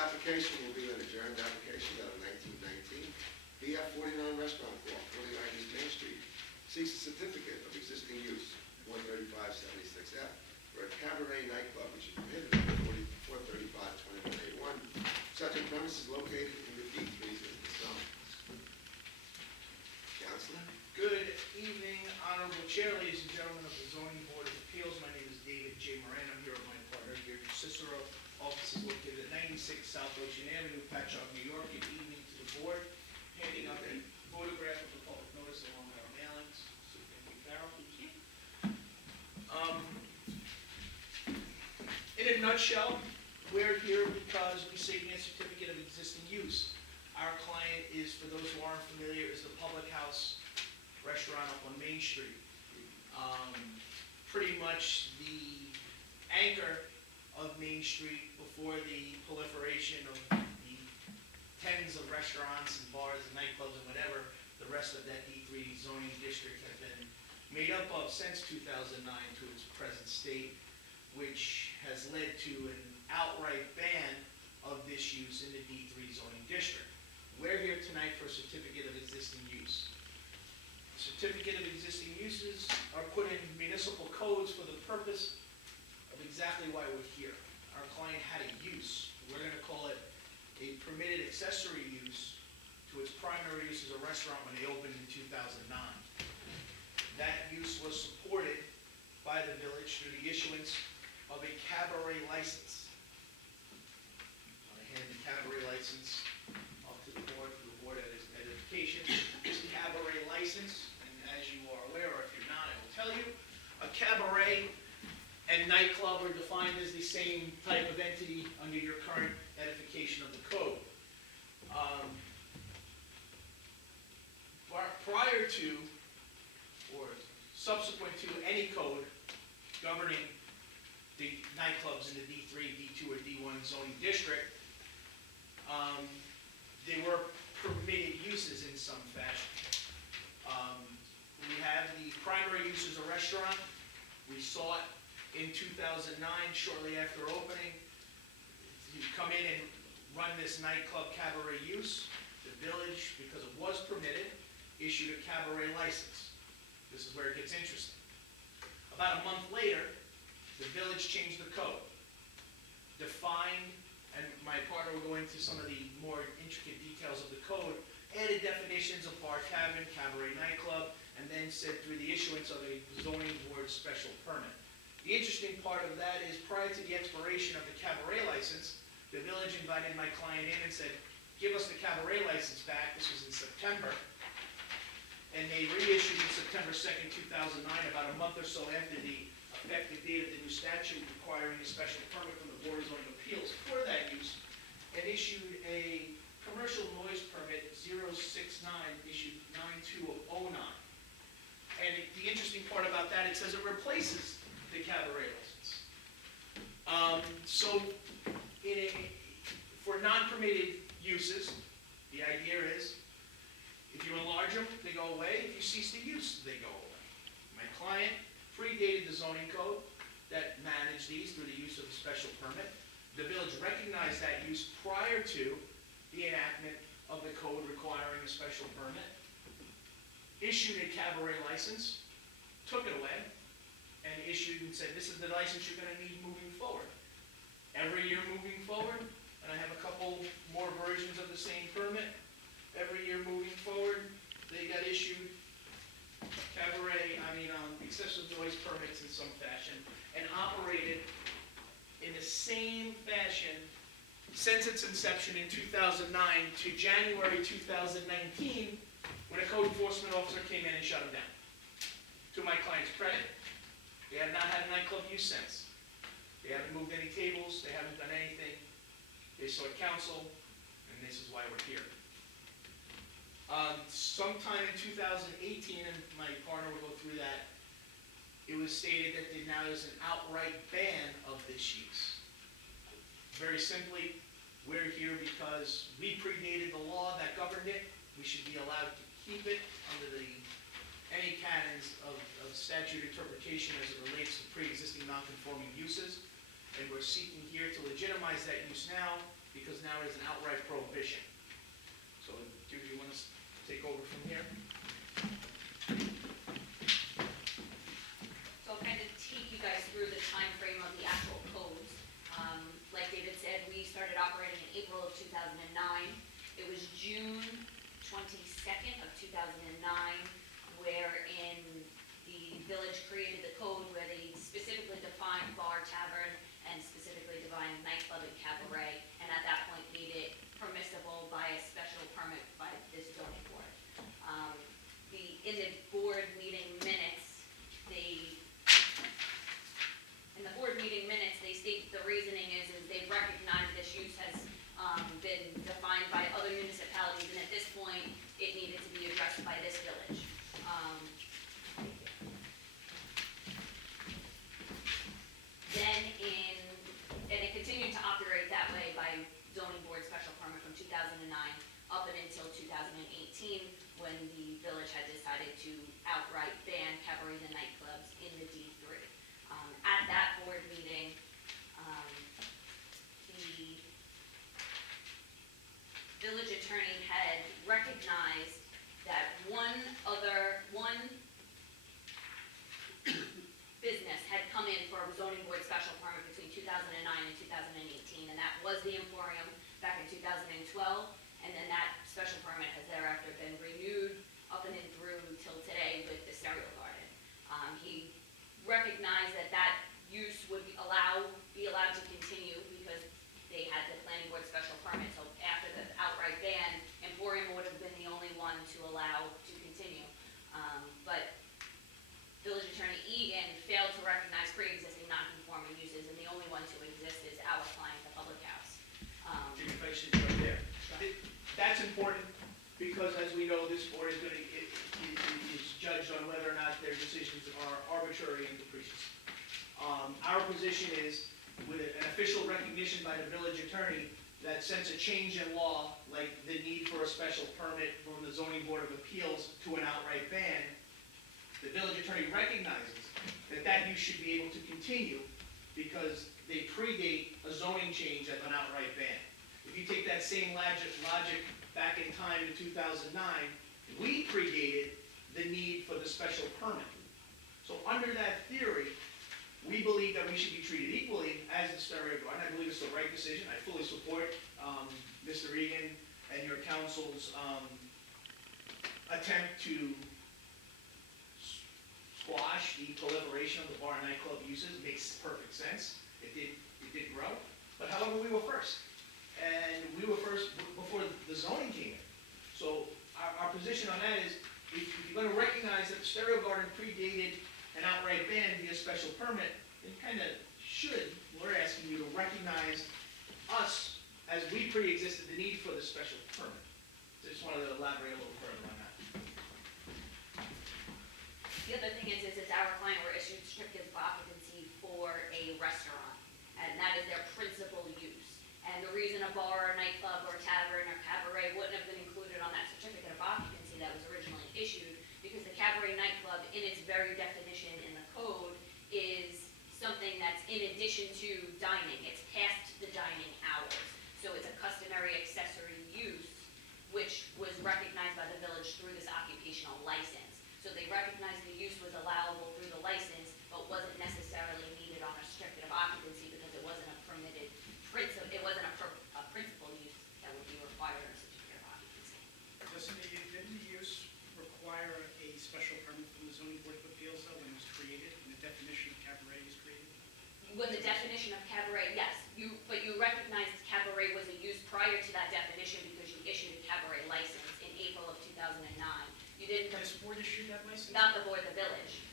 application will be an adjourned application out of 1919. BF 49 Restaurant Corp., 49 East Main Street, seeks a certificate of existing use, 135 76F, for a cabaret nightclub which is prohibited under 435 21A1. Such a premise is located in the D3 business zone. Counselor? Good evening, Honorable Chair, ladies and gentlemen of the Zoning Board of Appeals. My name is David J. Moran. I'm here with my partner, Gary Cicero. Office is located at 96 South Ocean Avenue, Patchogue, New York. Good evening to the board. Handing out a photograph of the public notice along with our mailings. So thank you, Carol. In a nutshell, we're here because we seek a certificate of existing use. Our client is, for those who aren't familiar, is the Public House restaurant up on Main Street. Pretty much the anchor of Main Street before the proliferation of the tens of restaurants and bars and nightclubs and whatever the rest of that D3 zoning district has been made up of since 2009 to its present state, which has led to an outright ban of this use in the D3 zoning district. We're here tonight for a certificate of existing use. Certificate of existing uses are put in municipal codes for the purpose of exactly why we're here. Our client had a use. We're going to call it a permitted accessory use to its primary use as a restaurant when they opened in 2009. That use was supported by the village through the issuance of a cabaret license. I hand the cabaret license off to the board for the board edification. This cabaret license, and as you are aware, or if you're not, I will tell you, a cabaret and nightclub are defined as the same type of entity under your current edification of the code. Prior to or subsequent to any code governing the nightclubs in the D3, D2, or D1 zoning district, they were permitted uses in some fashion. We have the primary use as a restaurant. We sought in 2009, shortly after opening, to come in and run this nightclub cabaret use. The village, because it was permitted, issued a cabaret license. This is where it gets interesting. About a month later, the village changed the code, defined, and my partner will go into some of the more intricate details of the code, added definitions of bar cabin, cabaret nightclub, and then said through the issuance of a zoning board special permit. The interesting part of that is prior to the expiration of the cabaret license, the village invited my client in and said, give us the cabaret license back. This was in September. And they reissued it September 2nd, 2009, about a month or so after the effective date of the new statute requiring a special permit from the Board of Zoning Appeals for that use, and issued a commercial noise permit 069, issued 92 of 09. And the interesting part about that, it says it replaces the cabaret license. For non-permitted uses, the idea is, if you enlarge them, they go away. If you cease the use, they go away. My client predated the zoning code that managed these through the use of a special permit. The village recognized that use prior to the enactment of the code requiring a special permit, issued a cabaret license, took it away, and issued and said, this is the license you're going to need moving forward. Every year moving forward, and I have a couple more versions of the same permit, every year moving forward, they got issued excessive noise permits in some fashion, and operated in the same fashion since its inception in 2009 to January 2019, when a code enforcement officer came in and shut them down. To my client's credit, they have not had a nightclub use since. They haven't moved any tables, they haven't done anything. They sought counsel, and this is why we're here. Sometime in 2018, and my partner will go through that, it was stated that now there's an outright ban of this use. Very simply, we're here because we predated the law that governed it. We should be allowed to keep it under any canons of statute interpretation as it relates to pre-existing non-conforming uses. And we're seeking here to legitimize that use now because now it is an outright prohibition. So, do you want us to take over from here? So I'll kind of take you guys through the time frame of the actual codes. Like David said, we started operating in April of 2009. It was June 22nd of 2009, wherein the village created the code where they specifically defined bar, tavern, and specifically defined nightclub and cabaret, and at that point made it permissible by a special permit by this zoning board. In the board meeting minutes, they state the reasoning is they recognize this use has been defined by other municipalities, and at this point, it needed to be addressed by this village. And it continued to operate that way by zoning board special permit from 2009 up and until 2018, when the village had decided to outright ban cabarets and nightclubs in the D3. At that board meeting, the village attorney had recognized that one business had come in for a zoning board special permit between 2009 and 2018, and that was the Emporium back in 2012, and then that special permit has thereafter been renewed up and in through till today with the Stereo Garden. He recognized that that use would be allowed to continue because they had the planning board special permit. So after the outright ban, Emporium would have been the only one to allow to continue. But Village Attorney Egan failed to recognize pre-existing non-conforming uses, and the only one to exist is our client, the public house. Your face is right there. That's important because, as we know, this board is judged on whether or not their decisions are arbitrary and capricious. Our position is, with an official recognition by the village attorney that since a change in law, like the need for a special permit from the zoning board of appeals to an outright ban, the village attorney recognizes that that use should be able to continue because they predate a zoning change of an outright ban. If you take that same logic back in time to 2009, we predated the need for the special permit. So under that theory, we believe that we should be treated equally as the Stereo Garden. I believe it's the right decision. I fully support Mr. Egan and your council's attempt to squash the proliferation of the bar and nightclub uses. It makes perfect sense. It did grow. But however, we were first. And we were first before the zoning came in. So our position on that is, if you're going to recognize that the Stereo Garden predated an outright ban via special permit, it kind of should, we're asking you to recognize us as we pre-existed the need for the special permit. So I just wanted to elaborate a little further on that. The other thing is it's our client were issued certificates of occupancy for a restaurant, and that is their principal use. And the reason a bar or nightclub or tavern or cabaret wouldn't have been included on that certificate of occupancy that was originally issued, because the cabaret nightclub, in its very definition in the code, is something that's in addition to dining. It's past the dining hours. So it's a customary accessory use, which was recognized by the village through this occupational license. So they recognized the use was allowable through the license, but wasn't necessarily needed on a certificate of occupancy because it wasn't a permitted principal, it wasn't a principal use that would be required on a certificate of occupancy. Didn't the use require a special permit from the zoning board of appeals though when it was created, when the definition of cabaret was created? When the definition of cabaret, yes, but you recognized cabaret was a use prior to that definition because you issued a cabaret license in April of 2009. You didn't. This board issued that license? Not the board, the village.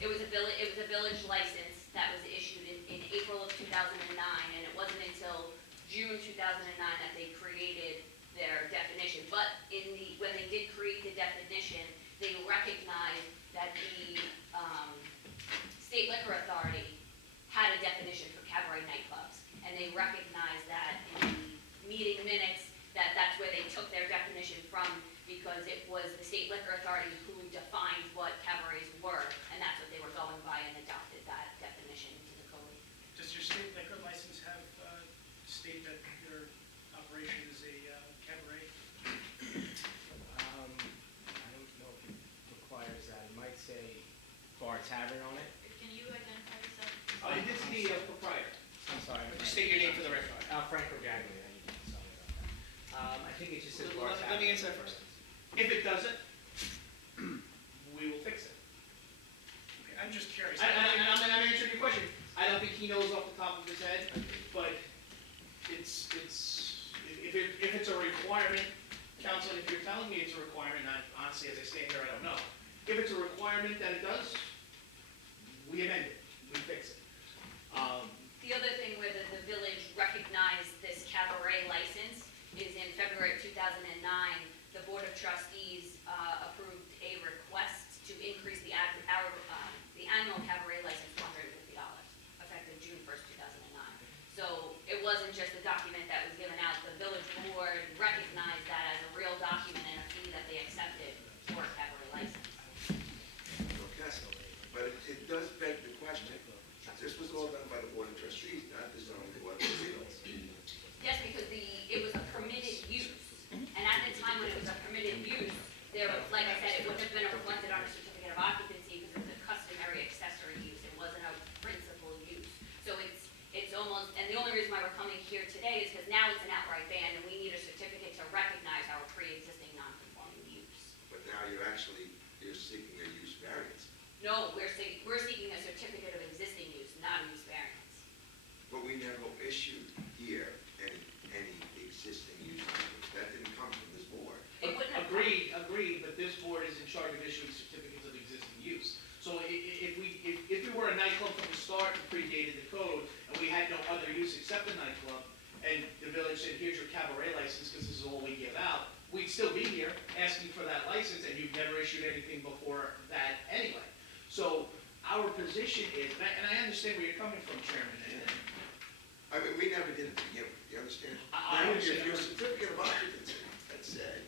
It was a village license that was issued in April of 2009, and it wasn't until June 2009 that they created their definition. But when they did create the definition, they recognized that the State Liquor Authority had a definition for cabaret nightclubs, and they recognized that in the meeting minutes that's where they took their definition from, because it was the State Liquor Authority who defined what cabarets were, and that's what they were going by and adopted that definition into the code. Does your state liquor license have state that your Tavern on it. Can you identify yourself? Oh, you did see the proprietor. I'm sorry. Just state your name for the record. Franco Gaglia. Sorry about that. I think it just says Bar Let me Tavern. answer that first. If it doesn't, we will fix it. Okay, I'm just curious. I'm answering your question. I don't think he knows off the top of his head, but if it's a requirement, counsel, if you're telling me it's a requirement, honestly, as I stand here, I don't know. If it's a requirement that it does, we amend it, we fix it. The other thing where the village recognized this cabaret license is in February of 2009, the Board of Trustees approved a request to increase the annual cabaret license to $150, effective June 1st, 2009. So it wasn't just a document that was given out, the village board recognized that as a real document and a fee that they accepted for a cabaret license. Okay, but it does beg the question, this was all done by the Board of Trustees, not the zoning board of appeals. Yes, because it was a permitted use, and at the time when it was a permitted use, there was, like I said, it wouldn't have been reflected on a certificate of occupancy because it was a customary accessory use, it wasn't a principal use. So it's almost, and the only reason why we're coming here today is because now it's an outright ban, and we need a certificate to recognize our pre-existing non-conforming use. But now you're seeking a use variance. No, we're seeking a certificate of existing use, not a use variance. But we never issued here any existing use. That didn't come from this board. It wouldn't have. Agreed, but this board is in charge of issuing certificates of existing use. So if we were a nightclub from the start and predated the code, and we had no other use except a nightclub, and the village said, here's your cabaret license, because this is all we give out, we'd still be here asking for that license, and you've never issued anything before that anyway. So our position is, and I understand where you're coming from, Chairman, and I mean, we never did it to begin with, you understand? I Now, understand. if your certificate of occupancy had said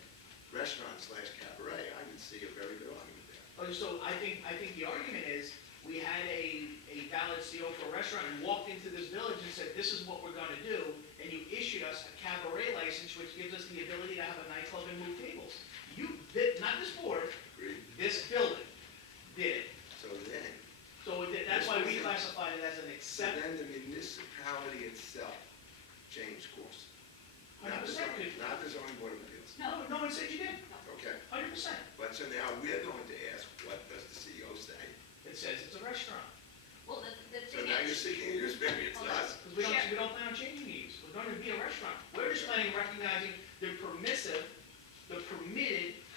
restaurant/cabaret, I would see a very good argument there. So I think the argument is, we had a valid CO for a restaurant and walked into this village and said, this is what we're gonna do, and you issued us a cabaret license, which gives us the ability to have a nightclub and move tables. Not this board, Agreed? this building did it. So That's why we classified it as an so accept. then the municipality itself changed course. Not the 100%. zoning board of appeals. No, No one said you did, Okay, 100%. but so now we're going to ask, what does the CEO say? It says it's a restaurant, well, the So thing now you're is, seeking a use variance to us. because we don't plan on changing the use, we're going to be a restaurant. We're just planning on recognizing the permitted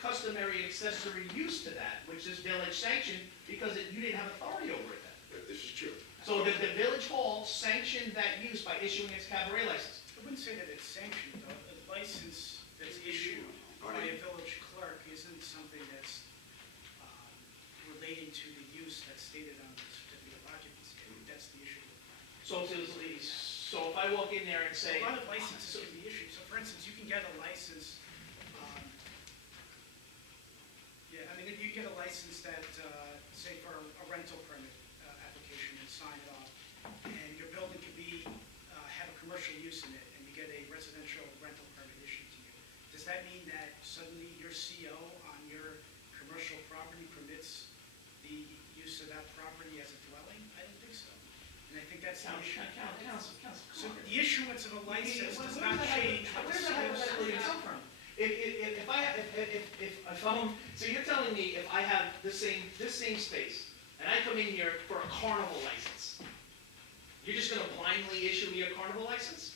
customary accessory use to that, which is village sanctioned, because you didn't have authority over it then. But this is true. So the village hall sanctioned that use by issuing its cabaret license. I wouldn't say that it's sanctioned, though. A license that's issued by a village clerk isn't something that's relating to the use that's stated on the certificate of occupancy. I think that's the issue. So if I walk in there and say, A lot of licenses can be issued. So for instance, you can get a license, if you get a license that, say for a rental permit application and sign it off, and your building could be, have a commercial use in it, and you get a residential rental permit issued to you. Does that mean that suddenly your CO on your commercial property permits the use of that property as a dwelling? I don't think so. And I think that's the issue. counsel, So the issuance of a license does not change what Where the does that hypothetically CO come from? So you're telling me if I have this same space, and I come in here for a carnival license, you're just gonna blindly issue me a carnival license?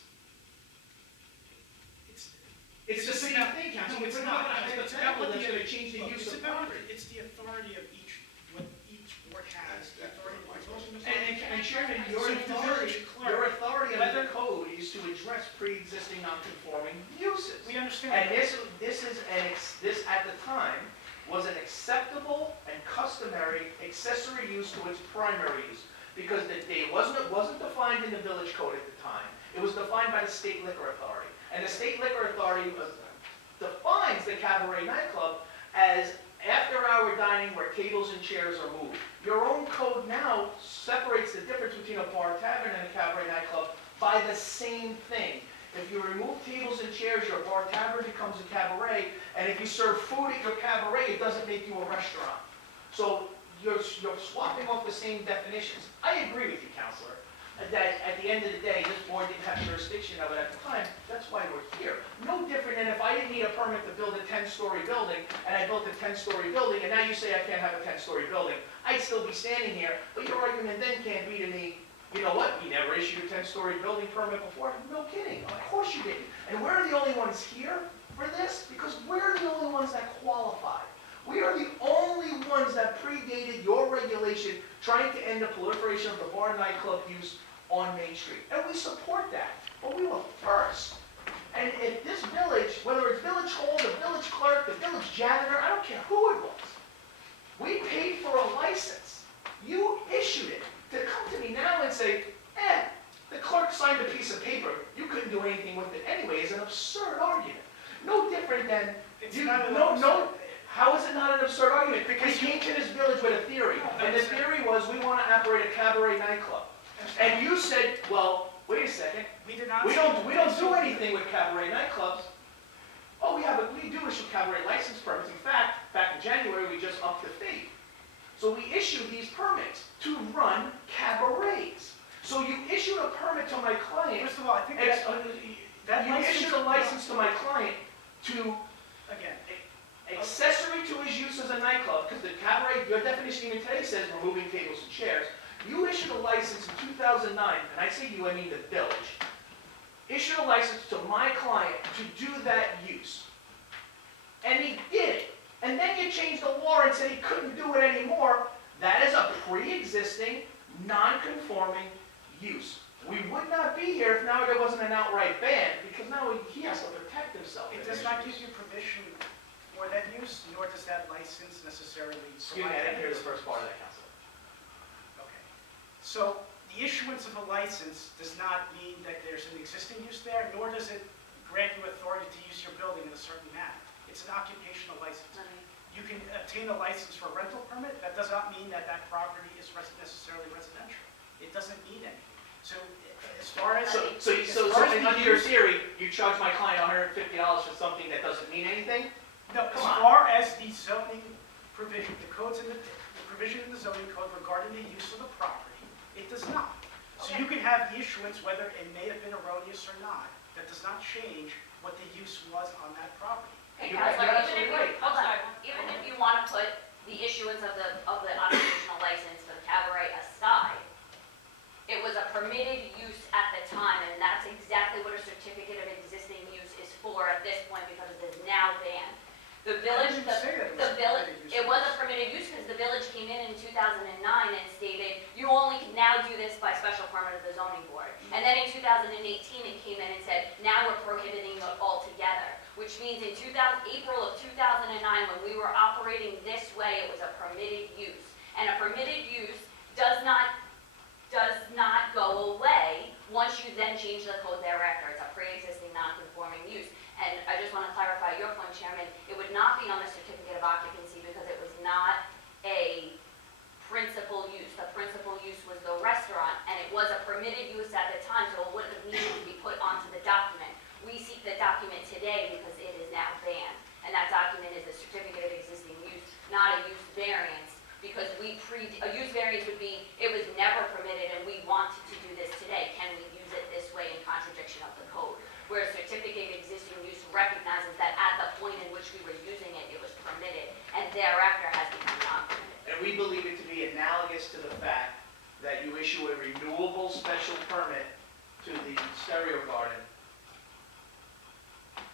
It's the same thing, counsel, No, it's it's not not. a It's hypothetical about that's the- gonna change the Look, use it's of about- property. It's the authority of what each board has. The That's authority my of question. And Chairman, your So if the authority, village clerk- your authority under the code is to address pre-existing non-conforming uses. We understand. And this at the time was an acceptable and customary accessory use to its primary use. Because it wasn't defined in the village code at the time. It was defined by the state liquor authority. And the state liquor authority defines the cabaret nightclub as after-hour dining where tables and chairs are moved. Your own code now separates the difference between a bar tavern and a cabaret nightclub by the same thing. If you remove tables and chairs, your bar tavern becomes a cabaret, and if you serve food at your cabaret, it doesn't make you a restaurant. So you're swapping off the same definitions. I agree with you, Counselor, that at the end of the day, this board didn't have jurisdiction of it at the time. That's why we're here. No different than if I didn't need a permit to build a 10-story building, and I built a 10-story building, and now you say I can't have a 10-story building. I'd still be standing here, but your argument then can't be to me, you know what, you never issued a 10-story building permit before? No kidding, of course you didn't. And we're the only ones here for this, because we're the only ones that qualified. We are the only ones that predated your regulation trying to end the proliferation of the bar nightclub use on Main Street. And we support that, but we were first. And if this village, whether it's village hall, the village clerk, the village janitor, I don't care who it was, we paid for a license. You issued it. To come to me now and say, the clerk signed a piece of paper, you couldn't do anything with it anyway, is an absurd argument. No different than, how is it not an absurd argument? Because we came to this village with a theory, and the theory was we want to operate a cabaret nightclub. And you said, well, wait a second, We did not. we don't do anything with cabaret nightclubs. Oh, we do issue cabaret license permits. In fact, back in January, we just upped the fee. So we issued these permits to run cabarets. So you issued a permit to my client. First of all, I think You issued a license to my client to again, accessory to his use as a nightclub, because the cabaret, your definition even today says removing tables and chairs. You issued a license in 2009, and I say you, I mean the village, issued a license to my client to do that use. And he did it. And then you changed the law and said he couldn't do it anymore. That is a pre-existing, non-conforming use. We would not be here if now there wasn't an outright ban, because now he has to protect himself. it does not give you permission for that use, nor does that license necessarily Excuse me, provide I didn't hear the evidence. first part of that, Counselor. Okay. So the issuance of a license does not mean that there's an existing use there, nor does it grant you authority to use your building in a certain manner. It's an occupational license. You can obtain a license for a rental permit. That does not mean that that property is necessarily residential. It doesn't mean anything. So as far as... So under your theory, you charge my client $150 for something that doesn't mean anything? No, as Come on. far as the zoning provision, the provision in the zoning code regarding the use of the property, it does not. So you can have the issuance, whether it may have been erroneous or not. That does not change what the use was on that property. Hey, You're right, Counselor, you're even absolutely if right. hold on, even if you want to put the issuance of the occupational license for the cabaret aside, it was a permitted use at the time, and that's exactly what a certificate of existing use is for at this point, because it is now banned. The village, didn't say that it was the village, permitted use. it was a permitted use because the village came in 2009 and stated, you only can now do this by special permit of the zoning board. And then in 2018, it came in and said, now we're prohibiting it altogether, which means in April of 2009, when we were operating this way, it was a permitted use. And a permitted use does not go away once you then change the code thereafter. It's a pre-existing non-conforming use. And I just want to clarify your point, Chairman, it would not be on the certificate of occupancy because it was not a principal use. The principal use was the restaurant, and it was a permitted use at the time, so it wouldn't have needed to be put onto the document. We seek the document today because it is now banned, and that document is the certificate of existing use, not a use variance, because a use variance would be, it was never permitted, and we wanted to do this today. Can we use it this way in contradiction of the code? Where a certificate of existing use recognizes that at the point in which we were using it, it was permitted, and thereafter has become non-permitted. And we believe it to be analogous to the fact that you issue a renewable special permit to the stereo garden.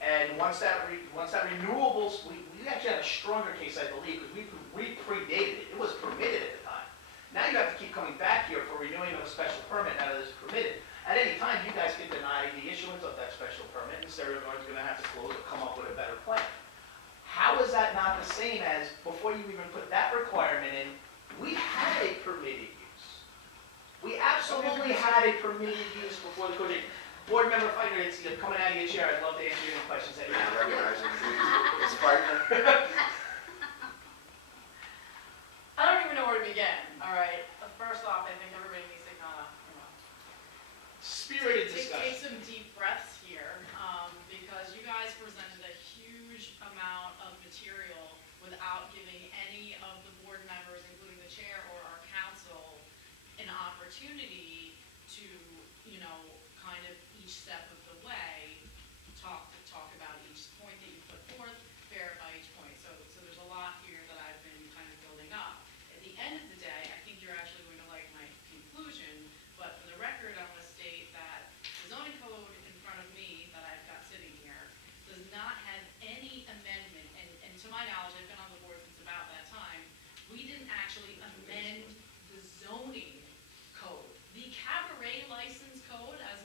And once that renewables, we actually had a stronger case, I believe, because we predated it. It was permitted at the time. Now you have to keep coming back here for renewing of a special permit now that it's permitted. At any time, you guys can deny the issuance of that special permit, and the stereo garden's gonna have to close or come up with a better plan. How is that not the same as, before you even put that requirement in, we had a permitted use? We absolutely had a permitted use before the code. Board member Feiger, it's coming out of your chair, I'd love to answer any questions that you May I have. recognize you, please? Ms. Feiger? I don't even know where to begin, all right? First off, I think everybody needs to kind of, Spirited take discussion. some deep breaths here, because you guys presented a huge amount of material without giving any of the board members, including the chair opportunity to, you know, kind of each step of the way, talk about each point that you put forth, verify each point. So there's a lot here that I've been kind of building up. At the end of the day, I think you're actually going to like my conclusion, but for the record, I want to state that the zoning code in front of me that I've got sitting here does not have any amendment, and to my knowledge, I've been on the board since about that time, we didn't actually amend the zoning code. The cabaret license code, as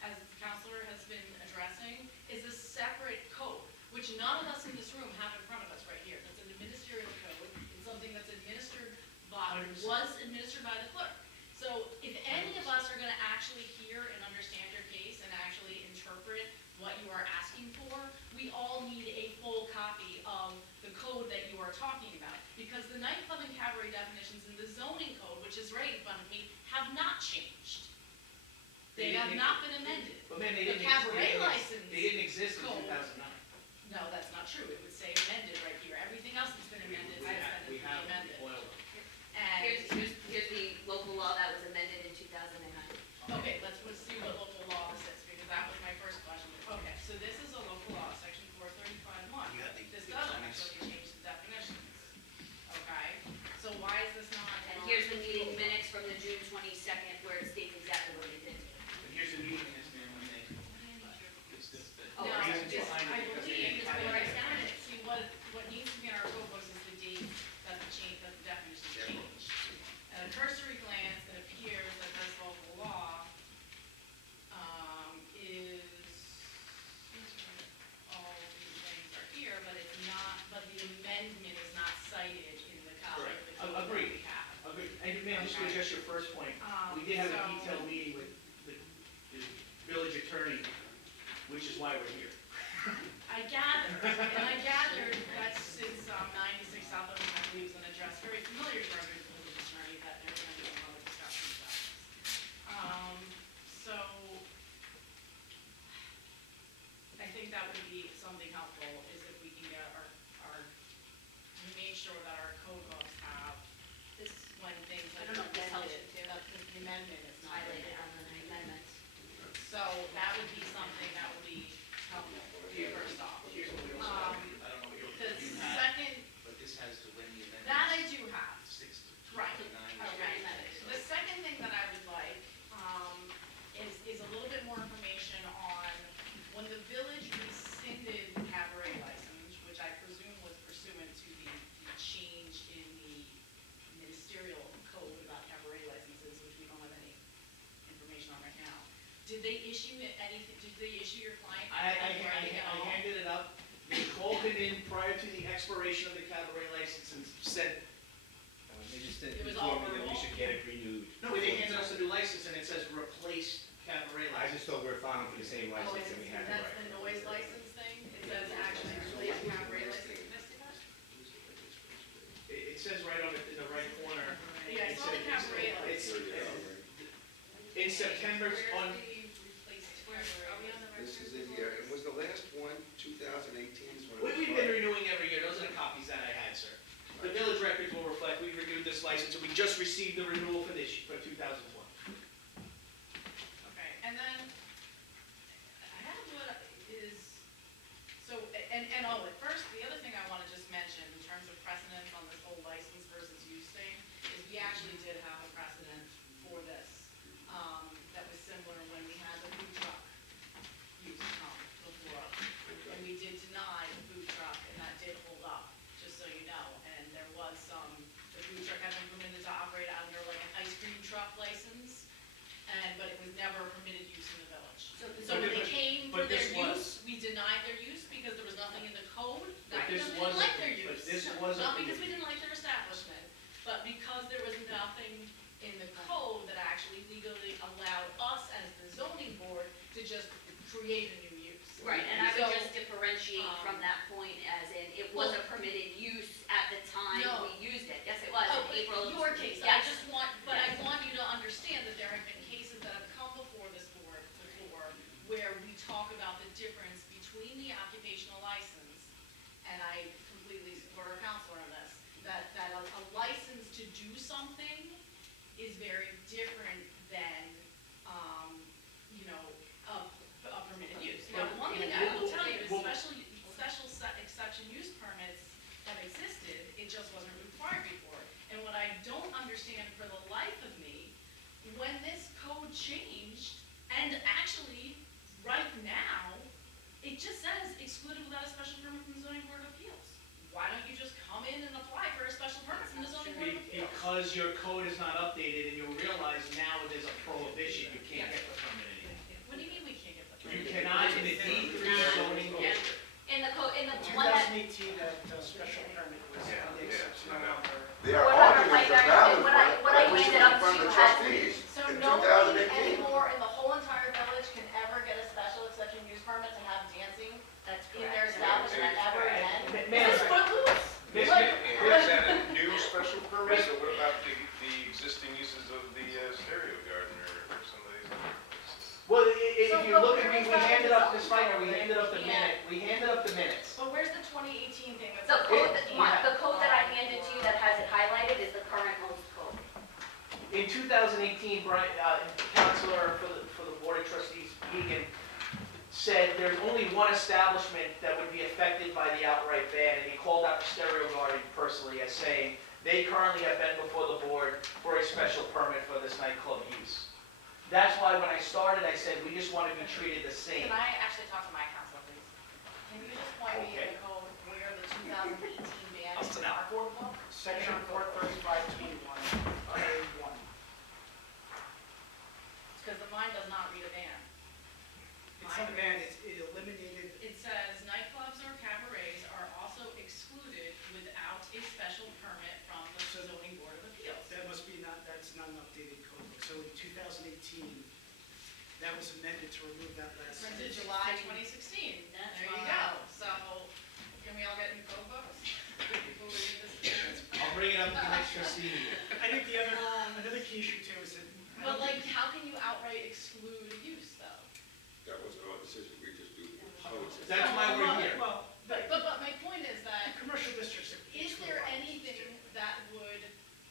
as the counselor has been addressing, is a separate code, which none of us in this room have in front of us right here. That's an administrative code. It's something that's administered by, 100%. was administered by the clerk. So if any of us are gonna actually hear and understand your case and actually interpret what you are asking for, we all need a full copy of the code that you are talking about. Because the nightclub and cabaret definitions in the zoning code, which is right in front of me, have not changed. They have not been amended. But man, The cabaret license They didn't exist in code. 2009. No, that's not true. It would say amended right here. Everything else that's been amended We has have, been amended. oil. And, Here's the local law that was amended in 2009. okay, let's see what local law this is, because that was my first question. Okay, so this is a local law, section 435(1). You have the- This the doesn't comments. actually change the definitions. Okay, so why is this not? And here's the meeting minutes from the June 22nd, where it states exactly what it did. And here's the meeting minutes, man, when they, it's just the. Oh, No, right. reasons this, behind I it, because they believe, didn't is tie where I it. found it. See, what needs to be in our code books is the date that that the definitions changed. At a cursory glance, it appears that this local law, is, all of these things are here, but it's not, but the amendment is not cited in the copy of the code that Agreed. we have. Agreed. And ma'am, just to address your first point, we did have a So- detailed meeting with the village attorney, which is why we're here. I gathered that since 96 South Oakland, I believe, is an address very familiar to our village attorney, that there are going to be a lot of discussions about this. So, I think that would be something helpful, is if we can get we make sure that our code books have, This when things I are don't know if this helps amended, you too. that the amendment is not in highlighted there. on the amendments. So, that would be something that would be helpful, first off. Here's what we also have. Um, I don't know what The you have, second, But this has to win the amendment. that I do have. 6 to Right. 9. Okay. The second thing that I would like, is a little bit more information on when the village rescinded the cabaret license, which I presume was pursuant to the change in the ministerial code about cabaret licenses, which we don't have any information on right now. Did they issue anything, did they issue your client? I anything writing at all? handed it up, they called him in prior to the expiration of the cabaret license and said, They just It was all informed me that we verbal? should get it renewed. no, they handed us a new license and it says replace cabaret I license. just thought we were filing for the same Oh, license and we had it that's right. the noise license thing? It says actually replace cabaret license. It says right on it in the right corner. Yeah, I saw the cabaret license. In September, on, Are we on the record? This is in here, and was the last one 2018 is when it was we've been filed? renewing every year, those are the copies that I had, sir. The village records will reflect, we renewed this license, and we just received the renewal for 2012. Okay, and then, I have what is, so, at first, the other thing I wanna just mention, in terms of precedence on this whole license versus use thing, is we actually did have a precedent for this, that was similar when we had the food truck use come before us. And we did deny the food truck, and that did hold up, just so you know, and there was the food truck had been permitted to operate under like an ice cream truck license, but it was never a permitted use in the village. So when they came for but their this was- use, we denied their use because there was nothing in the code, But not this because we was didn't like a- their but use. this was a- Not because we didn't like their establishment, but because there was nothing in the code that actually legally allowed us as the zoning board to just create a new use. Right, and I So, would just differentiate from that point as in, it was a permitted use at the time No. we used it. Yes, it was, Oh, in April. of- your case, I Yes. just want, but I want you to understand that there have been cases that have come before this board before, where we talk about the difference between the occupational license, and I completely support our counselor on this, that a license to do something is very different than, you know, a permitted use. Now, one thing I will tell you is exception use permits have existed, it just wasn't required before. And what I don't understand for the life of me, when this code changed, and actually, right now, it just says excluded without a special permit from the zoning board of appeals. Why don't you just come in and apply for a special permit from the zoning board of appeals? Because your code is not updated and you'll realize now there's a prohibition, you can't get the permit anymore. What do you mean we can't get the You permit? cannot in the D3 zoning district. In the code, in the one that, 2018, that special permit was, it's no longer. Their whatever, arguments are valid, what I but we should handed up confront to the you has. trustees So in nobody 2018. anymore in the whole entire village can ever get a special exception use permit to have dancing That's in correct. their establishment ever again? Ma'am, Is this footloose? Miss- Like- Is that a new special permit, or what about the existing uses of the stereo garden or some of these other places? well, So, if you but look at where me, is we that in handed the up this zoning right, code? we handed up the Yeah. minute, we handed up the minutes. But where's the 2018 thing that's? The code, that- Yeah. the code that I handed to you that has it highlighted is the current most code. In 2018, Brian, Counselor for the Board of Trustees, Egan, said there's only one establishment that would be affected by the outright ban, and he called out the stereo garden personally as saying, they currently have been before the board for a special permit for this nightclub use. That's why when I started, I said, we just want to be treated the same. Can I actually talk to my counsel, please? Can you just point me in Okay. the code where the 2018 ban I'll is sit in down. our code book? Section 43521, A1. Because the mine does not read a ban. It's not a ban, it eliminated, It says nightclubs or cabarets are also excluded without a special permit from the zoning board of appeals. that must be not, that's not an updated code book. So in 2018, that was amended to remove that last Printed sentence. July 2016. That's There you go. So, can we all get new code books? Before we get this? I'll bring it up at the next trustee meeting. I think the other, another key issue too is that. I But don't like, think- how can you outright exclude a use though? That wasn't our decision, we just do the code. That's why we're here. Well, But my point is that, commercial districts. is there anything that would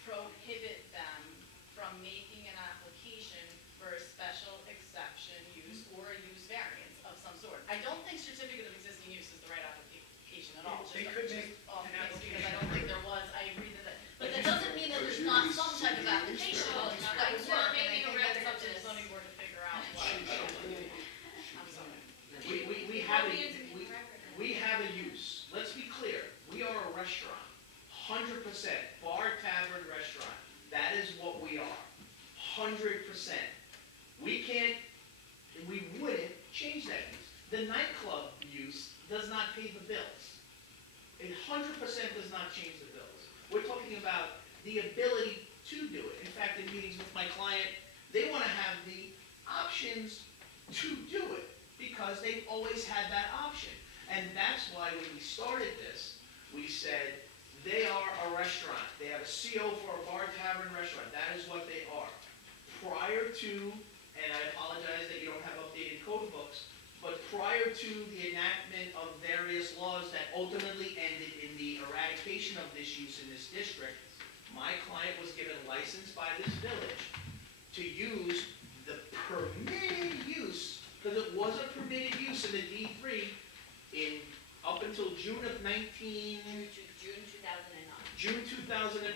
prohibit them from making an application for a special exception use or a use variance of some sort? I don't think certificate of existing use is the right application at all. They just- could just make off an the base, Because I application. don't think there was, I agree that, but that doesn't mean that there's not some type of application that would work, and I think that's up to the zoning board to figure out what. I'm sorry. We have a use. Let's be clear, we are a restaurant, 100%, bar, tavern, restaurant. That is what we are, 100%. We can't, and we wouldn't change that use. The nightclub use does not pay the bills. It 100% does not change the bills. We're talking about the ability to do it. In fact, in meetings with my client, they want to have the options to do it because they've always had that option. And that's why when we started this, we said they are a restaurant. They have a CO for a bar, tavern, restaurant. That is what they are. Prior to, and I apologize that you don't have updated code books, but prior to the enactment of various laws that ultimately ended in the eradication of this use in this district, my client was given a license by this village to use the permitted use, because it was a permitted use in the D3 up until June of June 2009. June 2009.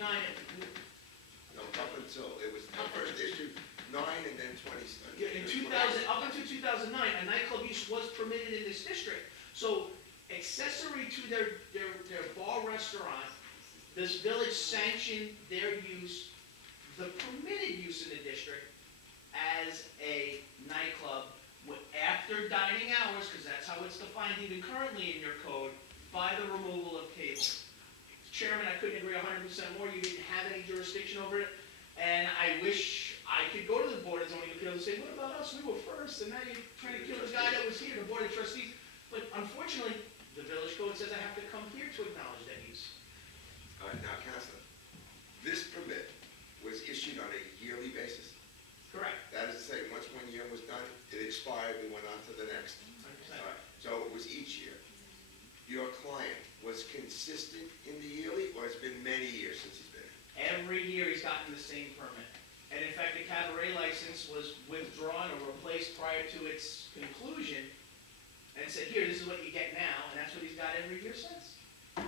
No, up until, it was first issued 9 and then 20. Yeah, in 2000, up until 2009, a nightclub use was permitted in this district. So accessory to their bar restaurant, this village sanctioned their use, the permitted use in the district, as a nightclub after dining hours, because that's how it's defined even currently in your code, by the removal of tables. Chairman, I couldn't agree 100% more. You didn't have any jurisdiction over it. And I wish I could go to the Board of Zoning Appeals and say, what about us? We were first, and now you're trying to kill the guy that was here, the Board of Trustees. But unfortunately, the village code says I have to come here to acknowledge that use. All right, now, Counselor, this permit was issued on a yearly basis. Correct. That is to say, once one year was done, it expired, we went on to the next. 100%. All right, so it was each year. Your client was consistent in the yearly, or it's been many years since he's been here? Every year he's gotten the same permit. And in fact, the cabaret license was withdrawn or replaced prior to its conclusion, and said, here, this is what you get now, and that's what he's got every year since. I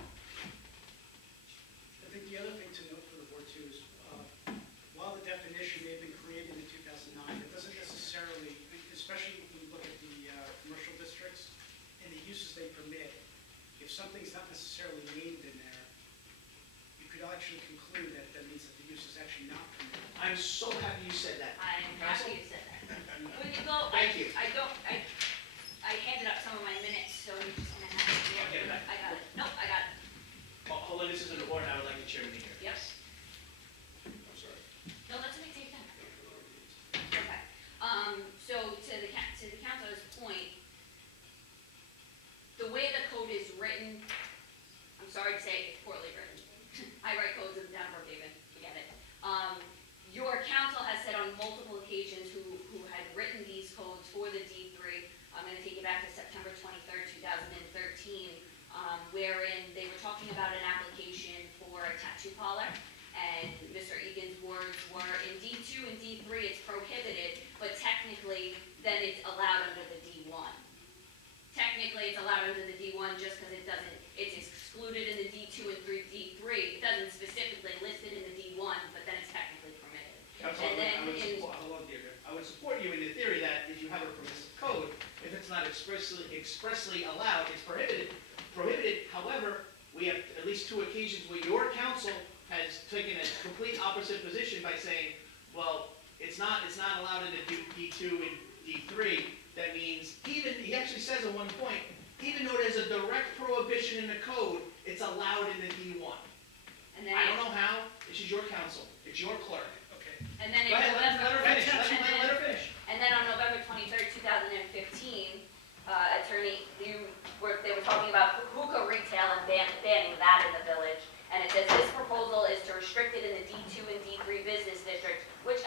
think the other thing to note for the board too is, while the definition may have been created in 2009, it doesn't necessarily, especially when you look at the commercial districts and the uses they permit, if something's not necessarily named in there, you could actually conclude that that means that the use is actually not permitted. I'm so happy you said that. I'm happy you said that. When you go, Thank you. I handed up some of my minutes, so you're just gonna have to. I'll get it back. I got it. Nope, I got it. Hold on, this is an order, I would like the chair to be here. Yep. I'm sorry. No, that's okay, take your time. Okay, so to the council's point, the way the code is written, I'm sorry to say, it's poorly written. I write codes in the town of Brookhaven, forget it. Your council has said on multiple occasions who had written these codes for the D3, I'm gonna take you back to September 23rd, 2013, wherein they were talking about an application for a tattoo parlor. And Mr. Egan's words were, in D2 and D3, it's prohibited, but technically, then it's allowed under the D1. Technically, it's allowed under the D1 just because it's excluded in the D2 and D3. It doesn't specifically list it in the D1, but then it's technically permitted. Councilwoman, And then hold on, Deirdre. I would support you in the theory that if you have a permissive code, if it's not expressly allowed, it's prohibited. However, we have at least two occasions where your council has taken a complete opposite position by saying, well, it's not allowed in the D2 and D3. That means even, he actually says at one point, even though there's a direct prohibition in the code, it's allowed in the D1. And then, I don't know how, this is your council, it's your clerk. Okay. and then in Go ahead, let November. her finish, let her finish. And then on November 23rd, 2015, they were talking about hookah retail and banning that in the village. And it says, this proposal is to restrict it in the D2 and D3 business district, which